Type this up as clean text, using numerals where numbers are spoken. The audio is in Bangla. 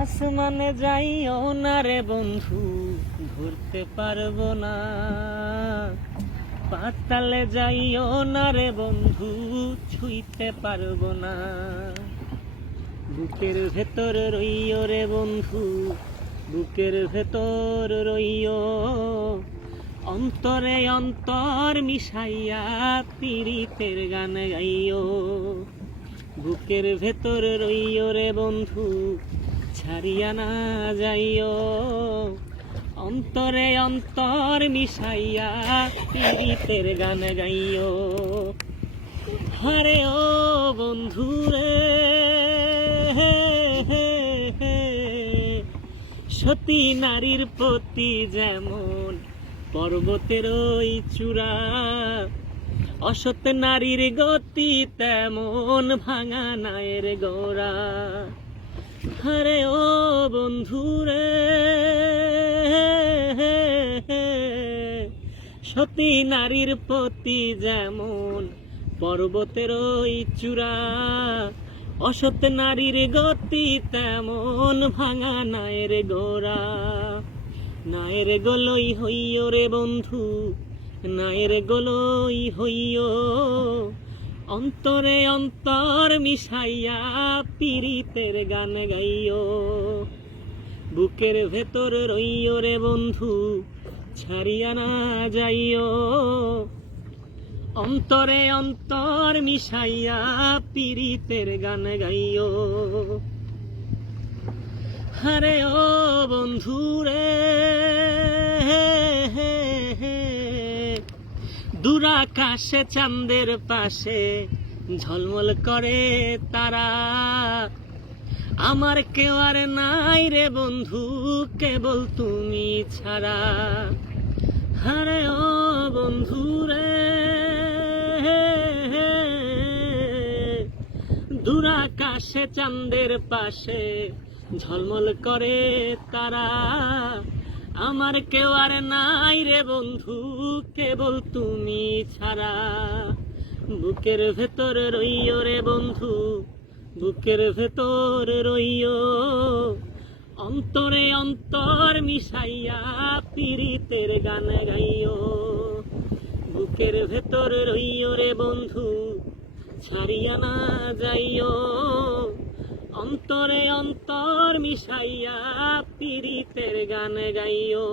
আসমানে যাইও না রে বন্ধু, ধরতে পারবো না। পাতালে যাইও না রে বন্ধু, ছুঁইতে পারবো না। বুকের ভেতর রইও রে বন্ধু, বুকের ভেতর রইও। অন্তরে অন্তর মিশাইয়া পীড়িতের গান গাইও। বুকের ভেতর রইও রে বন্ধু, ছাড়িয়া না যাইও। অন্তরে অন্তর মিশাইয়া পীড়িতের গান গাইও। হারে ও বন্ধু রে, সতী নারীর প্রতি যেমন পর্বতের ওই চূড়া, অসৎ নারীর গতি তেমন ভাঙা নায়ের গোড়া। আরে ও বন্ধু রে, সতী নারীর প্রতি যেমন পর্বতের ওই চূড়া, অসৎ নারীর গতি তেমন ভাঙা নায়ের গোড়া। নায়ের গোলই হইও রে বন্ধু, নায়ের গোলই হইও। অন্তরে অন্তর মিশাইয়া পীড়িতের গান গাইও। বুকের ভেতর রইও রে বন্ধু, ছাড়িয়া না যাইও। অন্তরে অন্তর মিশাইয়া পীড়িতের গান গাইও। আরে ও বন্ধু রে, দূর আকাশে চাঁদের পাশে ঝলমল করে তারা। আমার কেউ আর নাই রে বন্ধু, কেবল তুমি ছাড়া। আরে ও বন্ধু রে, দূর আকাশে চাঁদের পাশে ঝলমল করে তারা। আমার কেউ আর নাই রে বন্ধু, কেবল তুমি ছাড়া। বুকের ভেতর রইও রে বন্ধু, বুকের ভেতর রইও। অন্তরে অন্তর মিশাইয়া পীড়িতের গান গাইও। বুকের ভেতর রইও রে বন্ধু, ছাড়িয়া না যাইও। অন্তরে অন্তর মিশাইয়া পীড়িতের গান গাইও।